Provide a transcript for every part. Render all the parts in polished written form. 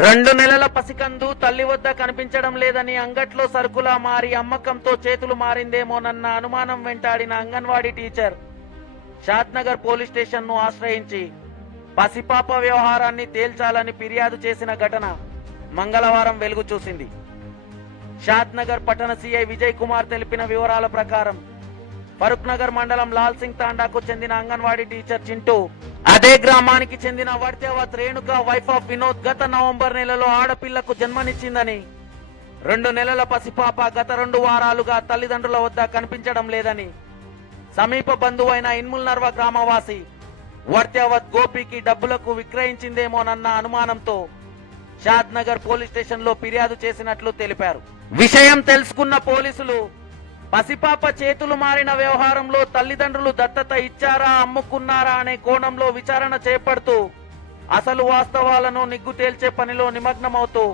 2 నెలల పసికందు తల్లి వద్ద కనిపించడం లేదని అంగట్లో సరుకులా మారి అమ్మకంతో చేతులు మారిందేమోనన్న అనుమానం వెంటాడిన Anganwadi teacher Shadnagar police station ను ఆశ్రయించి పసిపాప వ్యవహారాన్ని తేల్చాలని ఫిర్యాదు చేసిన ఘటన మంగళవారం వెలుగు చూసింది. షాద్నగర్ పట్టణ సిఐ విజయ్ కుమార్ తెలిపిన వివరాల ప్రకారం ఫరూక్ నగర్ మండలం లాల్ సింగ్ తాండాకు చెందిన అంగన్వాడీ టీచర్ చింటూ అదే గ్రామానికి చెందిన వర్త్యవత్ రేణుక వైఫ్ ఆఫ్ వినోద్ గత నవంబర్ నెలలో ఆడపిల్లకు జన్మనిచ్చిందని 2 నెలల పసిపాప గత 2 వారాలుగా తల్లిదండ్రుల వద్ద కనిపించడం లేదని సమీప బంధువైన ఇన్ముల్నర్వ గ్రామవాసి వర్త్యవత్ గోపికి డబ్బులకు విక్రయించిందేమోనన్న అనుమానంతో షాద్నగర్ పోలీస్ స్టేషన్ లో ఫిర్యాదు చేసినట్లు తెలిపారు. విషయం తెలుసుకున్న పోలీసులు పసిపాప చేతులు మారిన వ్యవహారంలో తల్లిదండ్రులు దత్తత ఇచ్చారా అమ్ముకున్నారా అనే కోణంలో విచారణ చేపడుతూ అసలు వాస్తవాలను నిగ్గు తేల్చే పనిలో నిమగ్నమవుతూ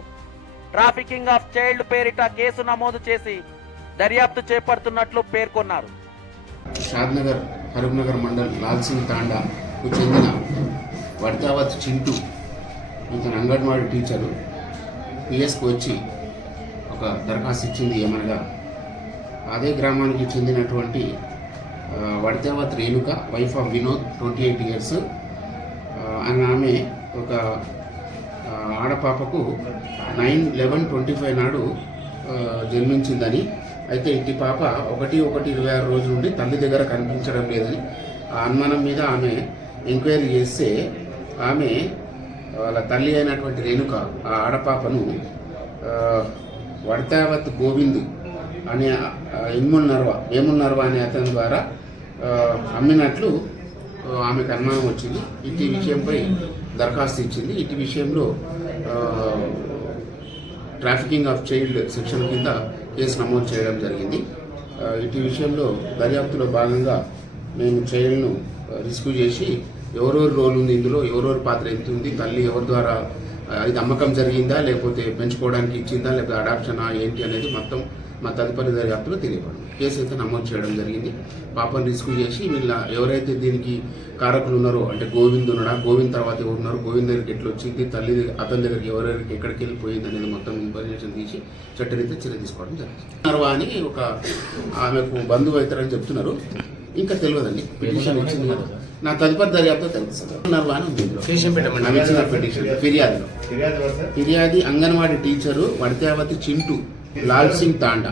ట్రాఫికింగ్ ఆఫ్ చైల్డ్ పేరిట కేసు నమోదు చేసి దర్యాప్తు చేపడుతున్నట్లు పేర్కొన్నారు. షాద్నగర్ ఫరూక్ నగర్ మండల్ లాల్ సింగ్ తాండాకు చెందిన వర్త్యవత్ చింటూ ఇతను అంగన్వాడీ టీచరు పిఎస్కి వచ్చి ఒక దరఖాస్తు ఇచ్చింది. ఏమనగా అదే గ్రామానికి చెందినటువంటి Vartyavath Renuka wife of Vinod 28 years ఆమె ఒక ఆడపాపకు 9/11/25 నాడు జన్మించిందని, అయితే ఇంటి పాప 1/1/26 రోజు నుండి తల్లి దగ్గర కనిపించడం లేదని ఆ అనుమానం మీద ఆమె ఎంక్వైరీ చేస్తే ఆమె వాళ్ళ తల్లి అయినటువంటి రేణుక ఆ ఆడపాపను వర్త్యవత్ గోవింద్ అనే ఏమున్నర్వ అనే అతని ద్వారా అమ్మినట్లు ఆమెకు అనుమానం వచ్చింది. ఇటు విషయంపై దరఖాస్తు ఇచ్చింది. ఇటు విషయంలో ట్రాఫికింగ్ ఆఫ్ చైల్డ్ సెక్షన్ కింద కేసు నమోదు చేయడం జరిగింది. ఇటు విషయంలో దర్యాప్తులో భాగంగా మేము చైల్డ్ను రెస్క్యూ చేసి ఎవరెవరి రోల్ ఉంది, ఇందులో ఎవరెవరి పాత్ర ఎంత ఉంది, తల్లి ఎవరి ద్వారా ఇది అమ్మకం జరిగిందా లేకపోతే పెంచుకోవడానికి ఇచ్చిందా లేకపోతే అడాప్షనా ఏంటి అనేది మొత్తం మా తదుపరి దర్యాప్తులో తెలియపడింది. కేసు అయితే నమోదు చేయడం జరిగింది. పాపను రెస్క్యూ చేసి వీళ్ళ ఎవరైతే దీనికి కారకులు ఉన్నారో అంటే గోవింద్ ఉన్నాడా, గోవింద్ తర్వాత ఎవరు ఉన్నారు, గోవింద్ దగ్గరికి ఎట్లా వచ్చింది, తల్లి అతని దగ్గరికి ఎవరెవరికి ఎక్కడికి వెళ్ళిపోయింది అనేది మొత్తం ఇన్ఫర్మేషన్ తీసి చట్టరీత్యా చర్య తీసుకోవడం జరిగింది. నర్వా అని ఒక ఆమెకు బంధువు అవుతారని చెప్తున్నారు, ఇంకా తెలియదండి. పిటిషన్ వచ్చింది కదా, నా తదుపరి దర్యాప్తు తెలుస్తుంది. నర్వా అని ఉంది పిటిషన్ ఫిర్యాదులో. ఫిర్యాది అంగన్వాడీ టీచరు వర్త్యవత్ చింటూ లాల్ సింగ్ తాండా.